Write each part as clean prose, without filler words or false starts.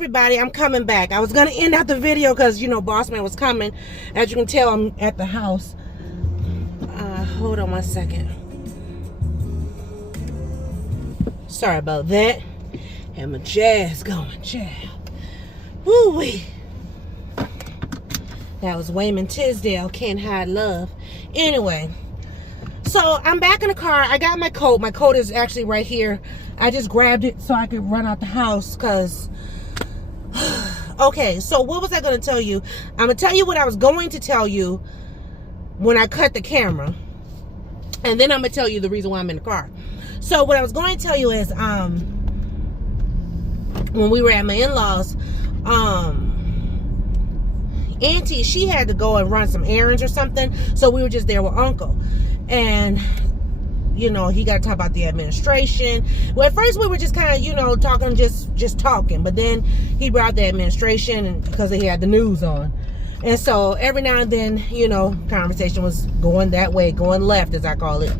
everybody, I'm coming back. I was gonna end out the video because, you know, boss man was coming. As you can tell, I'm at the house. Hold on 1 second. Sorry about that. And my jazz going, child. Woo-wee. That was Wayman Tisdale, Can't Hide Love. Anyway, so I'm back in the car. I got my coat. My coat is actually right here. I just grabbed it so I could run out the house because... Okay, so what was I going to tell you? I'm going to tell you what I was going to tell you when I cut the camera. And then I'm going to tell you the reason why I'm in the car. So what I was going to tell you is, when we were at my in-laws, Auntie, she had to go and run some errands or something. So we were just there with Uncle. And... you know, he got to talk about the administration. Well, at first we were just kind of, you know, talking, just talking. But then he brought the administration and because he had the news on. And so every now and then, you know, conversation was going that way, going left, as I call it.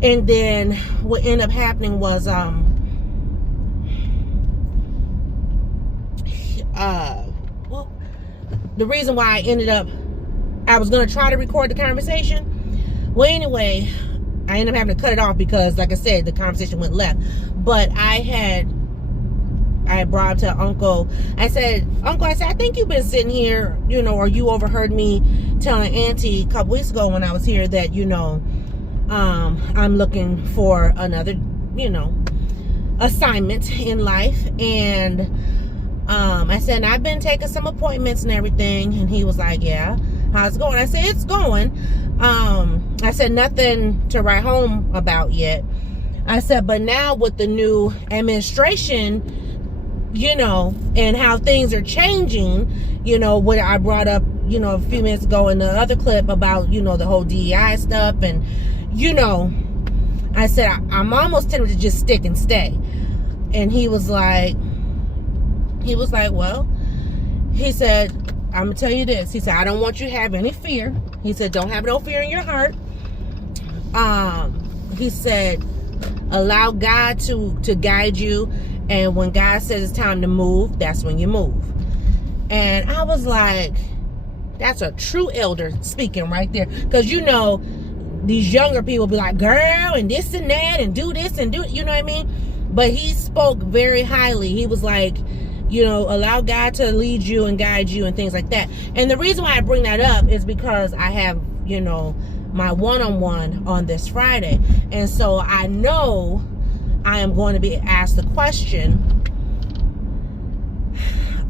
And then what ended up happening was, well, the reason why I was going to try to record the conversation. Well, anyway, I ended up having to cut it off because, like I said, the conversation went left. But I brought to Uncle. I said, Uncle, I think you've been sitting here, you know, or you overheard me telling Auntie a couple weeks ago when I was here that, you know, I'm looking for another, you know, assignment in life. And I said, I've been taking some appointments and everything. And he was like, yeah, how's it going? I said, it's going. I said, nothing to write home about yet. I said, but now with the new administration, you know, and how things are changing, you know, what I brought up, you know, a few minutes ago in the other clip about, you know, the whole DEI stuff. And, you know, I said, I'm almost tempted to just stick and stay. And he was like, well, he said, I'm going to tell you this. He said, I don't want you to have any fear. He said, don't have no fear in your heart. He said, allow God to guide you. And when God says it's time to move, that's when you move. And I was like, that's a true elder speaking right there. Because, you know, these younger people be like, girl, and this and that, and do this and do, you know what I mean? But he spoke very highly. He was like, you know, allow God to lead you and guide you and things like that. And the reason why I bring that up is because I have, you know, my one-on-one on this Friday. And so I know I am going to be asked the question,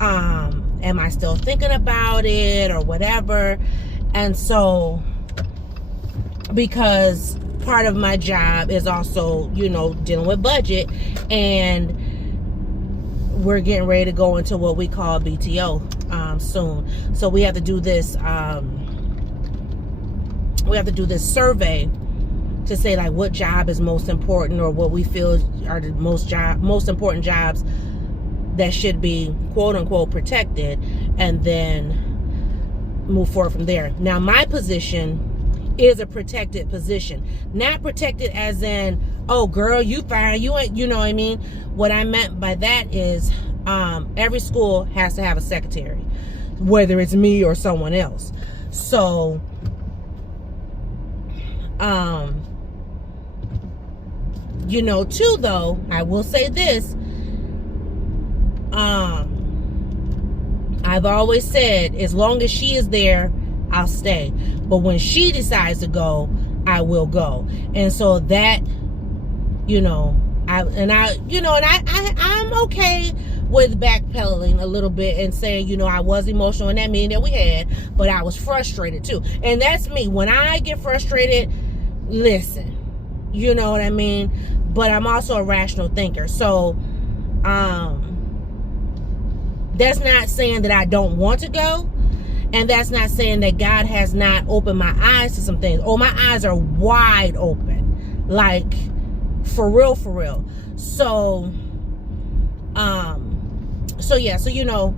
am I still thinking about it or whatever? And so, because part of my job is also, you know, dealing with budget, and we're getting ready to go into what we call BTO soon. So we have to do this survey to say like what job is most important, or what we feel are the most important jobs that should be quote unquote protected, and then move forward from there. Now my position is a protected position, not protected as in, oh girl, you fine, you ain't, you know what I mean? What I meant by that is every school has to have a secretary, whether it's me or someone else. So you know, too, though, I will say this, I've always said, as long as she is there, I'll stay. But when she decides to go, I will go. And so that, you know, I'm okay with backpedaling a little bit and saying, you know, I was emotional in that meeting that we had, but I was frustrated too. And that's me. When I get frustrated, listen, you know what I mean? But I'm also a rational thinker. So, that's not saying that I don't want to go. And that's not saying that God has not opened my eyes to some things. Oh, my eyes are wide open. Like, for real, for real. So, yeah, so, you know,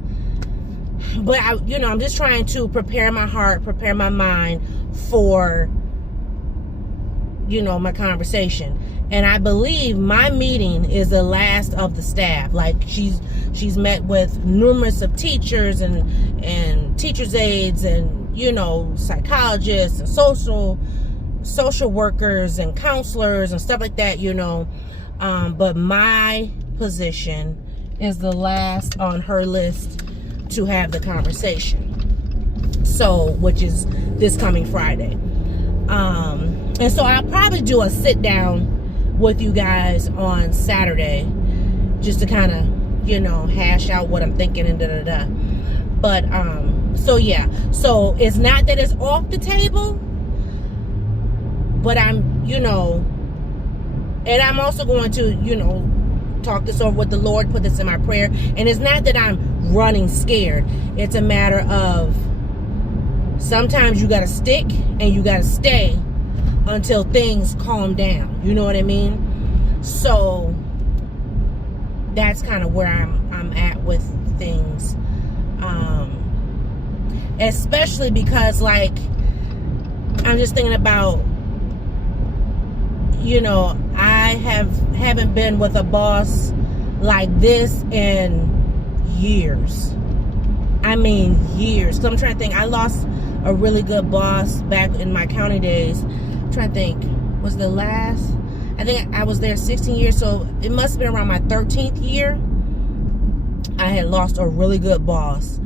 but I'm just trying to prepare my heart, prepare my mind for, you know, my conversation. And I believe my meeting is the last of the staff. Like she's met with numerous of teachers and teachers' aides and, you know, psychologists and social workers and counselors and stuff like that, you know. But my position is the last on her list to have the conversation. So, which is this coming Friday. And so I'll probably do a sit down with you guys on Saturday just to kind of, you know, hash out what I'm thinking and da-da-da. But, so yeah. So it's not that it's off the table, but I'm, you know, and I'm also going to, you know, talk this over with the Lord, put this in my prayer. And it's not that I'm running scared. It's a matter of sometimes you got to stick and you got to stay until things calm down. You know what I mean? So that's kind of where I'm at with things. Especially because, like, I'm just thinking about, you know, I haven't been with a boss like this in years. I mean, years. So I'm trying to think. I lost a really good boss back in my county days. I'm trying to think. Was the last? I think I was there 16 years. So it must have been around my 13th year. I had lost a really good boss.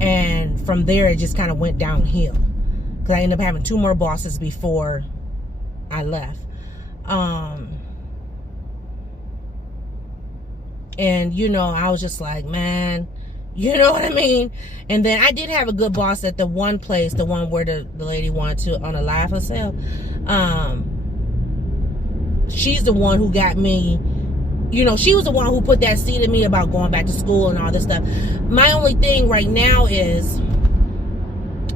And from there, it just kind of went downhill. Because I ended up having 2 more bosses before I left. And, you know, I was just like, man, you know what I mean? And then I did have a good boss at the one place, the one where the lady wanted to unalive herself. She's the one who got me, you know, she was the one who put that seed in me about going back to school and all this stuff. My only thing right now is,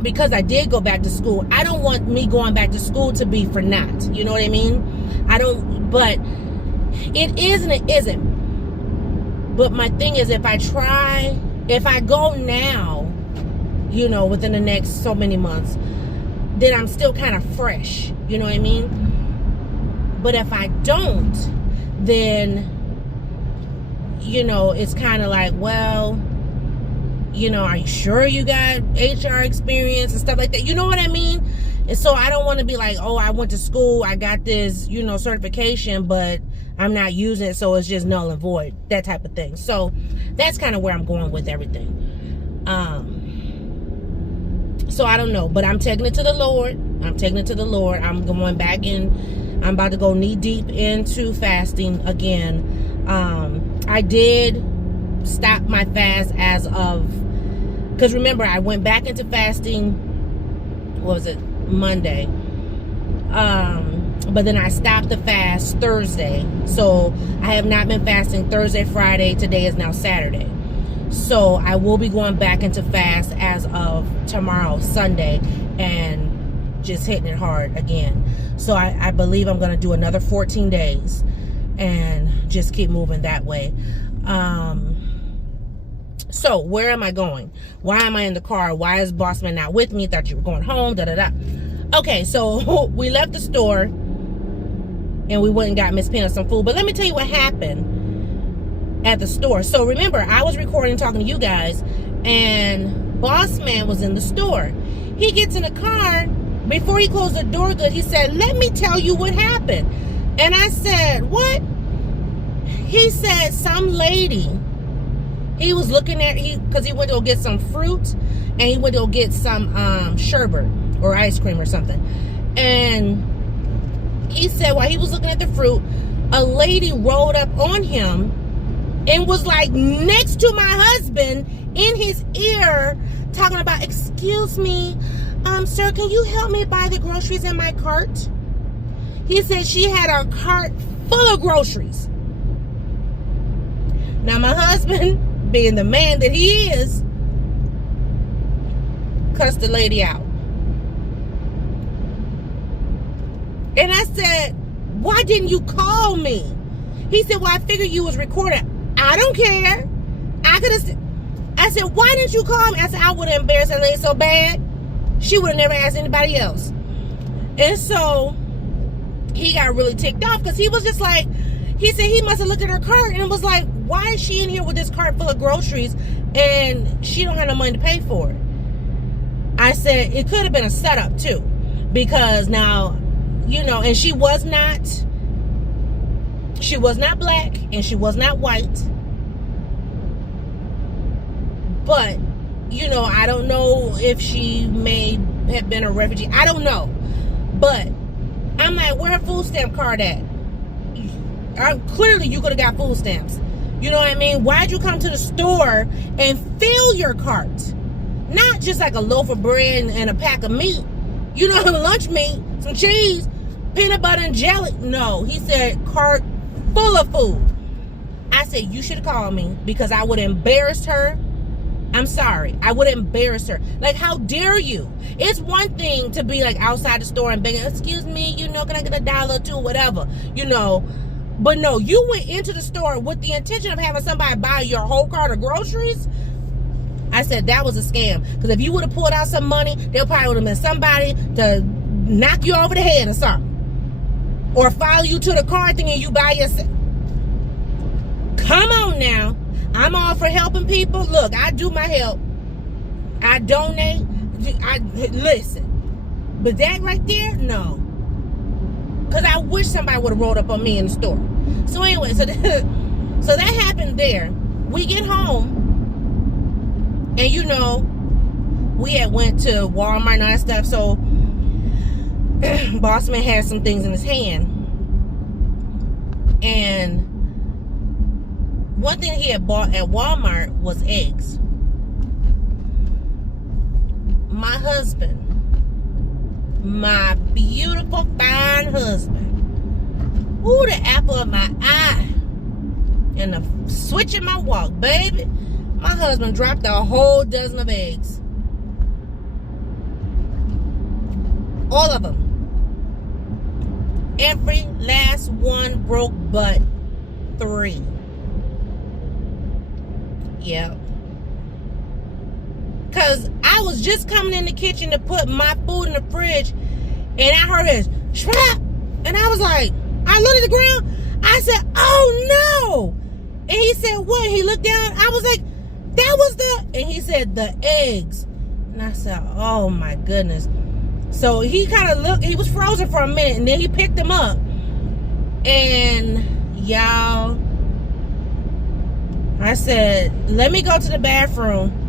because I did go back to school, I don't want me going back to school to be for naught. You know what I mean? I don't, but it is and it isn't. But my thing is, if I go now, you know, within the next so many months, then I'm still kind of fresh. You know what I mean? But if I don't, then, you know, it's kind of like, well, you know, are you sure you got HR experience and stuff like that? You know what I mean? And so I don't want to be like, oh, I went to school, I got this, you know, certification, but I'm not using it, so it's just null and void, that type of thing. So that's kind of where I'm going with everything. So I don't know, but I'm taking it to the Lord. I'm going back in. I'm about to go knee deep into fasting again. I did stop my fast as of, because remember, I went back into fasting, what was it, Monday. But then I stopped the fast Thursday. So I have not been fasting Thursday, Friday. Today is now Saturday. So I will be going back into fast as of tomorrow, Sunday, and just hitting it hard again. So I believe I'm going to do another 14 days and just keep moving that way. So where am I going? Why am I in the car? Why is Bossman not with me? Thought you were going home, da-da-da. Okay, so we left the store and we went and got Miss Pena some food. But let me tell you what happened at the store. So remember, I was recording, talking to you guys, and Bossman was in the store. He gets in the car. Before he closed the door good, he said, let me tell you what happened. And I said, what? He said some lady, he was looking at, because he went to go get some fruit, and he went to go get some sherbet or ice cream or something. And he said while he was looking at the fruit, a lady rolled up on him and was like next to my husband in his ear, talking about, excuse me, sir, can you help me buy the groceries in my cart? He said she had a cart full of groceries. Now my husband, being the man that he is, cussed the lady out. And I said, why didn't you call me? He said, well, I figured you was recording. I don't care. I said, why didn't you call me? I said, I would have embarrassed that lady so bad, she would have never asked anybody else. And so he got really ticked off because he was just like, he said he must have looked at her cart and was like, why is she in here with this cart full of groceries and she don't have no money to pay for it? I said it could have been a setup too, because now, you know, and she was not black and she was not white. But, you know, I don't know if she may have been a refugee. I don't know. But I'm like, where her food stamp card at? Clearly you could have got food stamps. You know what I mean? Why'd you come to the store and fill your cart? Not just like a loaf of bread and a pack of meat. You know, lunch meat, some cheese, peanut butter and jelly. No, he said cart full of food. I said, you should have called me because I would have embarrassed her. I'm sorry. I would have embarrassed her. Like, how dare you? It's one thing to be like outside the store and begging, excuse me, you know, can I get $1 or $2, whatever, you know. But no, you went into the store with the intention of having somebody buy your whole cart of groceries. I said that was a scam. Because if you would have pulled out some money, there probably would have been somebody to knock you over the head or something. Or follow you to the car thing and you buy yourself. Come on now. I'm all for helping people. Look, I do my help. I donate. I listen. But that right there, no. Because I wish somebody would have rolled up on me in the store. So anyway, so that happened there. We get home. And you know, we had went to Walmart and all that stuff. So Bossman had some things in his hand. And one thing he had bought at Walmart was eggs. My husband, my beautiful, fine husband, ooh, the apple of my eye and the switch in my walk, baby. My husband dropped a whole dozen of eggs. All of them. Every last one broke but 3. Yeah. Because I was just coming in the kitchen to put my food in the fridge, and I heard this slap, and I was like, I looked at the ground, I said, oh no. And he said, what? He looked down, I was like, that was and he said, the eggs. And I said, oh my goodness. So he kind of looked, he was frozen for a minute, and then he picked them up. And y'all, I said, let me go to the bathroom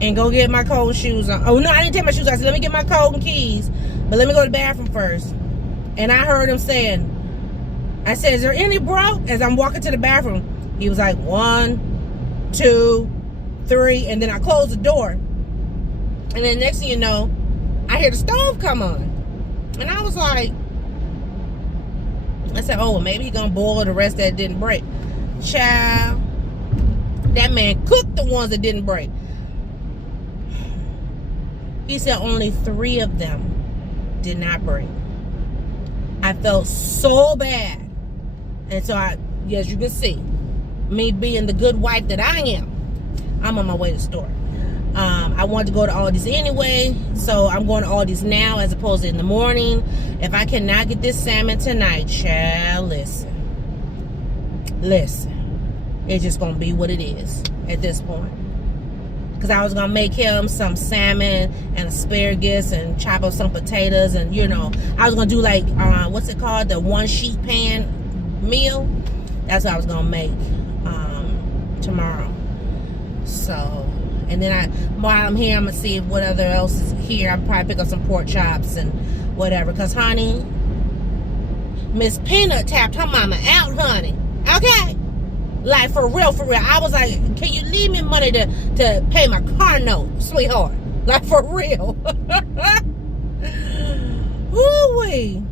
and go get my cold shoes on. Oh no, I didn't take my shoes off. I said, let me get my cold and keys, but let me go to the bathroom first. And I heard him saying, I said, is there any broke? As I'm walking to the bathroom, he was like, 1, 2, 3, and then I closed the door. And then next thing you know, I hear the stove come on. And I was like, I said, oh, well, maybe he's gonna boil the rest that didn't break. Child, that man cooked the ones that didn't break. He said only 3 of them did not break. I felt so bad. And so I, as you can see, me being the good wife that I am, I'm on my way to the store. I wanted to go to Aldi's anyway, so I'm going to Aldi's now as opposed to in the morning. If I cannot get this salmon tonight, child, listen. It's just going to be what it is at this point. Because I was going to make him some salmon and asparagus and chop up some potatoes, and, you know, I was going to do like, what's it called? The 1-sheet pan meal. That's what I was going to make tomorrow. So, and then while I'm here, I'm going to see what other else is here. I'll probably pick up some pork chops and whatever. Because, honey, Miss Peanut tapped her mama out, honey. Okay? Like, for real. I was like, can you leave me money to pay my car note, sweetheart? Like, for real. Woo-wee.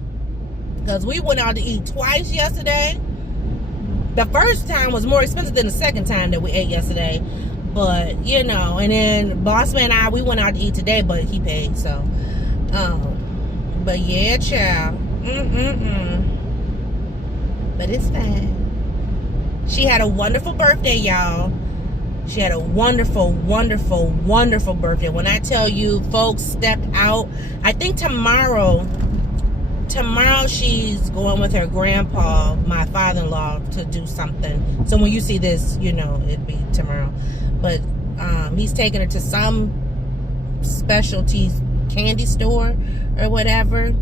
Because we went out to eat twice yesterday. The first time was more expensive than the second time that we ate yesterday. But, you know, and then Bossman and I, we went out to eat today, but he paid, so. But yeah, child. But it's fine. She had a wonderful birthday, y'all. She had a wonderful, wonderful, wonderful birthday. When I tell you, folks stepped out. I think tomorrow, tomorrow she's going with her grandpa, my father-in-law, to do something. So when you see this, you know it'd be tomorrow. But he's taking her to some specialty candy store or whatever.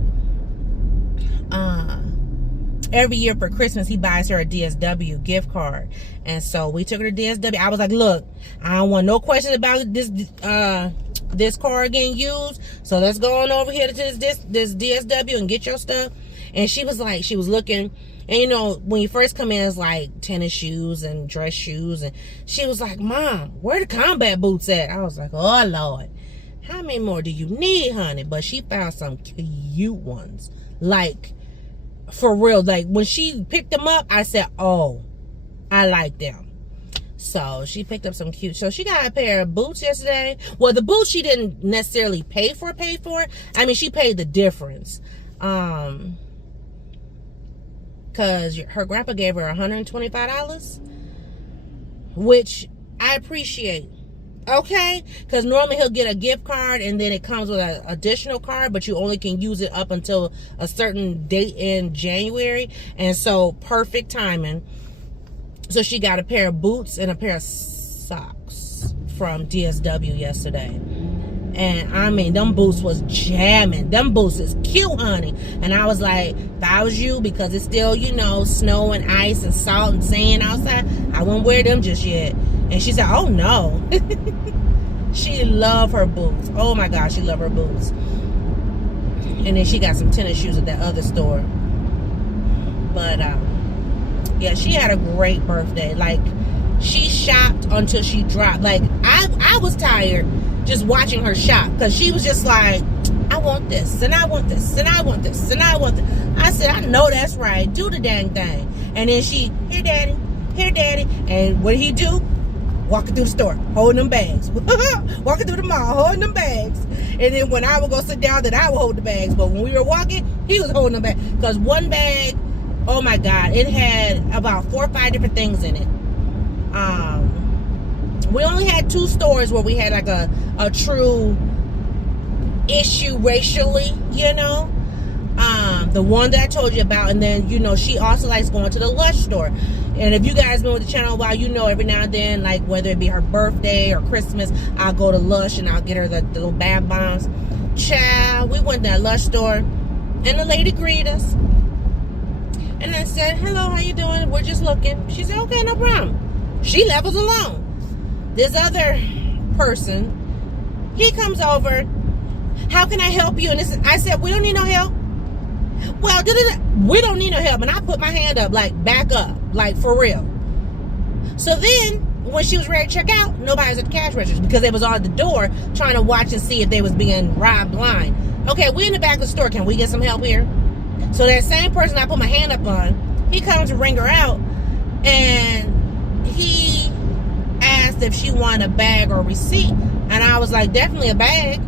Every year for Christmas he buys her a DSW gift card, and so we took her to DSW. I was like, look, I don't want no questions about this card getting used, so let's go on over here to this DSW and get your stuff. And she was like, she was looking, and you know, when you first come in, it's like tennis shoes and dress shoes, and she was like, Mom, where the combat boots at? I was like, oh Lord, how many more do you need, honey? But she found some cute ones, like for real. Like when she picked them up, I said, oh, I like them. So she picked up some cute. So she got a pair of boots yesterday. Well, the boots she didn't necessarily pay for. I mean, she paid the difference. Because her grandpa gave her $125, which I appreciate. Okay, because normally he'll get a gift card and then it comes with an additional card, but you only can use it up until a certain date in January. And so perfect timing. So she got a pair of boots and a pair of socks from DSW yesterday. And I mean, them boots was jamming. Them boots is cute, honey. And I was like, if I was you, because it's still, you know, snow and ice and salt and sand outside, I wouldn't wear them just yet. And she said, oh no. She loved her boots. Oh my gosh, she loved her boots. And then she got some tennis shoes at that other store. But yeah, she had a great birthday. Like, she shopped until she dropped. Like, I was tired just watching her shop, because she was just like, I want this, and I want this, and I want this, and I want this. I said, I know that's right. Do the dang thing. And then she, here, daddy, here, daddy. And what did he do? Walking through the store, holding them bags. Walking through the mall, holding them bags. And then when I would go sit down, then I would hold the bags. But when we were walking, he was holding them bags. Because one bag, oh my God, it had about 4 or 5 different things in it. We only had 2 stores where we had like a true issue racially, you know. The one that I told you about, and then, you know, she also likes going to the Lush store. And if you guys been with the channel a while, you know every now and then, like whether it be her birthday or Christmas, I'll go to Lush and I'll get her the little bath bombs. Child, we went to that Lush store, and the lady greeted us. And I said, hello, how you doing? We're just looking. She said, okay, no problem. She left us alone. This other person, he comes over. How can I help you? And I said, we don't need no help. Well, we don't need no help. And I put my hand up, like, back up, like, for real. So then, when she was ready to check out, nobody was at the cash register, because they was on the door trying to watch and see if they was being robbed blind. Okay, we in the back of the store. Can we get some help here? So that same person I put my hand up on, he comes to ring her out, and he asked if she wanted a bag or receipt. And I was like, definitely a bag.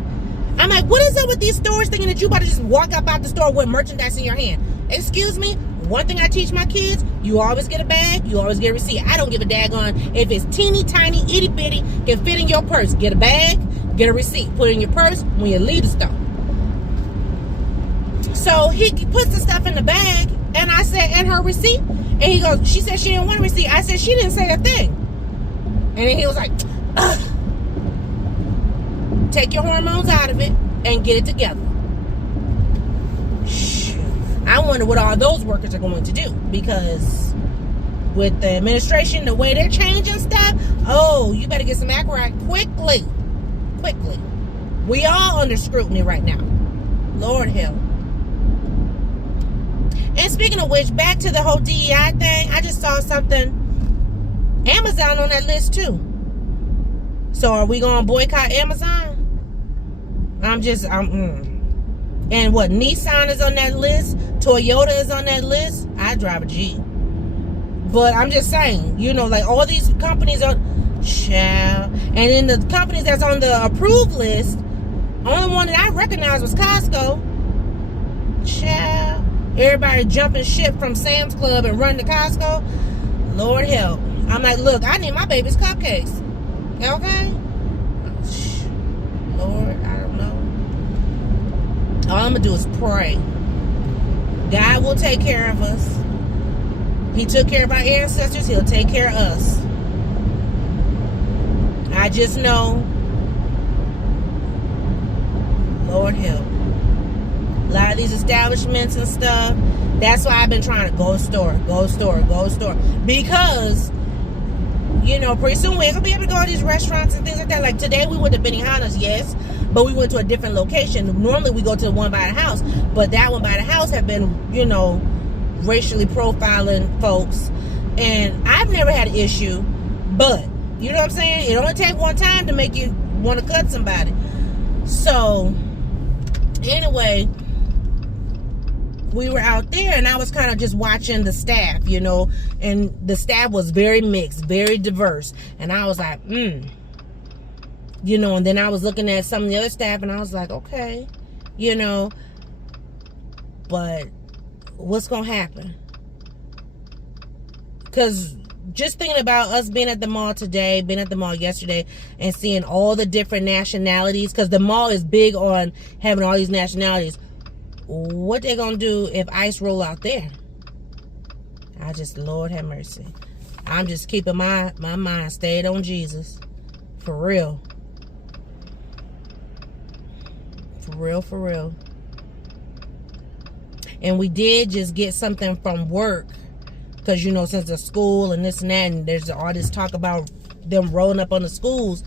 I'm like, what is up with these stores thinking that you about to just walk up out the store with merchandise in your hand? Excuse me, one thing I teach my kids, you always get a bag, you always get a receipt. I don't give a daggone if it's teeny tiny, itty bitty, can fit in your purse. Get a bag, get a receipt, put it in your purse when you leave the store. So he puts the stuff in the bag, and I said, and her receipt? And he goes, she said she didn't want a receipt. I said, she didn't say a thing. And then he was like, ugh. Take your hormones out of it and get it together. Shoot. I wonder what all those workers are going to do, because with the administration, the way they're changing stuff, oh, you better get some act right quickly. Quickly. We all under scrutiny right now. Lord help. And speaking of which, back to the whole DEI thing, I just saw something. Amazon on that list too. So are we going to boycott Amazon? And what, Nissan is on that list? Toyota is on that list? I drive a Jeep. But I'm just saying, you know, like all these companies are, child. And then the companies that's on the approved list, only one that I recognized was Costco. Child. Everybody jumping ship from Sam's Club and running to Costco. Lord help. I'm like, look, I need my baby's cupcakes. Okay? Lord, I don't know. All I'm going to do is pray. God will take care of us. He took care of our ancestors. He'll take care of us. I just know, Lord help. A lot of these establishments and stuff, that's why I've been trying to go store. Because, you know, pretty soon we're going to be able to go to these restaurants and things like that. Like today we went to Benihana's, yes, but we went to a different location. Normally we go to the one by the house, but that one by the house have been, you know, racially profiling folks. And I've never had an issue, but, you know what I'm saying? It only takes one time to make you want to cut somebody. So, anyway, we were out there and I was kind of just watching the staff, you know, and the staff was very mixed, very diverse. And I was like, you know, and then I was looking at some of the other staff and I was like, okay, you know, but what's going to happen? Because just thinking about us being at the mall today, being at the mall yesterday, and seeing all the different nationalities, because the mall is big on having all these nationalities. What they gonna do if ICE roll out there? I just, Lord have mercy. I'm just keeping my mind stayed on Jesus. For real. For real. And we did just get something from work. Because, you know, since the school and this and that, and there's all this talk about them rolling up on the schools.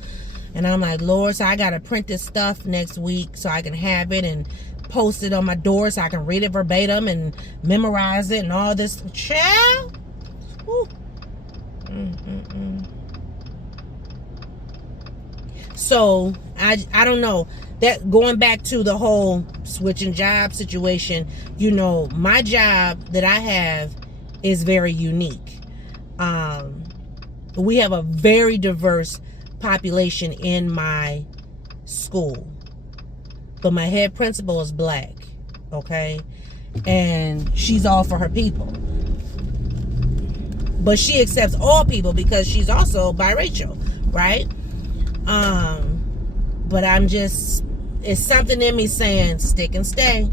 And I'm like, Lord, so I got to print this stuff next week so I can have it and post it on my door so I can read it verbatim and memorize it and all this. Child. So, I don't know. That going back to the whole switching job situation, you know, my job that I have is very unique. We have a very diverse population in my school, but my head principal is black, okay, and she's all for her people, but she accepts all people because she's also biracial, right? But I'm just, it's something in me saying stick and stay.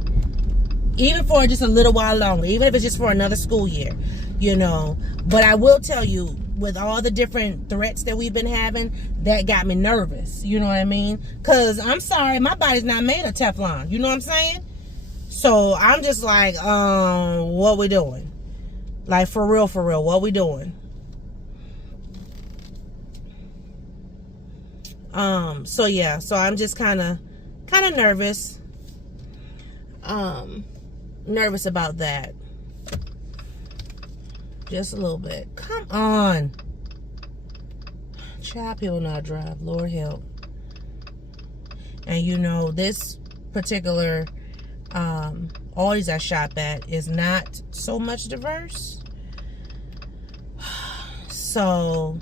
Even for just a little while longer, even if it's just for another school year, you know. But I will tell you, with all the different threats that we've been having, that got me nervous. You know what I mean? Because I'm sorry, my body's not made of Teflon. You know what I'm saying? So I'm just like, what we doing? Like, for real, what we doing? So yeah, so I'm just kind of nervous. Nervous about that. Just a little bit. Come on. Child, people not drive. Lord help. And you know, this particular all these I shop at is not so much diverse. So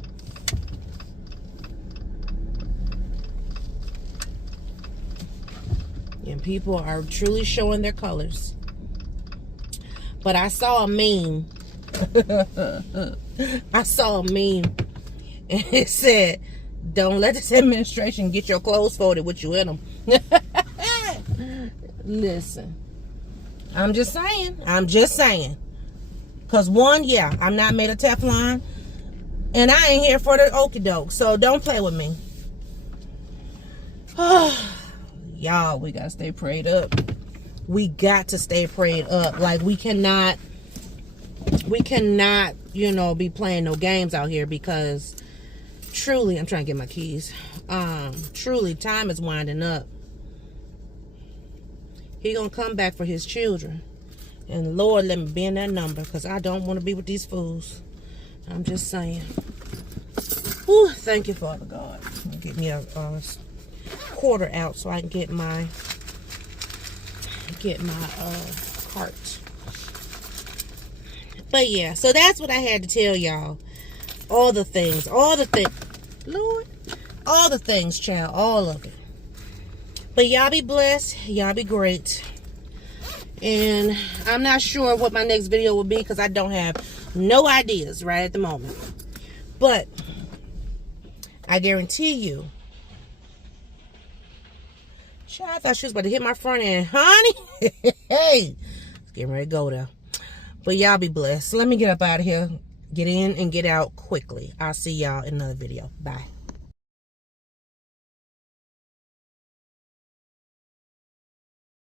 and people are truly showing their colors. But I saw a meme. I saw a meme. And it said, don't let this administration get your clothes folded with you in them. Listen. I'm just saying. Because one, yeah, I'm not made of Teflon. And I ain't here for the okie doke. So don't play with me. Y'all, we gotta stay prayed up. We got to stay prayed up. Like, we cannot, you know, be playing no games out here, because truly, I'm trying to get my keys. Truly, time is winding up. He gonna come back for his children. And Lord, let me be in that number, because I don't want to be with these fools. I'm just saying. Whew, thank you, Father God. Get me a quarter out so I can get my cart. But yeah, so that's what I had to tell y'all. All the things, Lord, all the things, child, all of it. But y'all be blessed, y'all be great. And I'm not sure what my next video will be, because I don't have no ideas right at the moment. But I guarantee you, I thought she was about to hit my front end. Honey, hey, It's getting ready to go there. But y'all be blessed. So let me get up out of here. Get in and get out quickly. I'll see y'all in another video. Bye.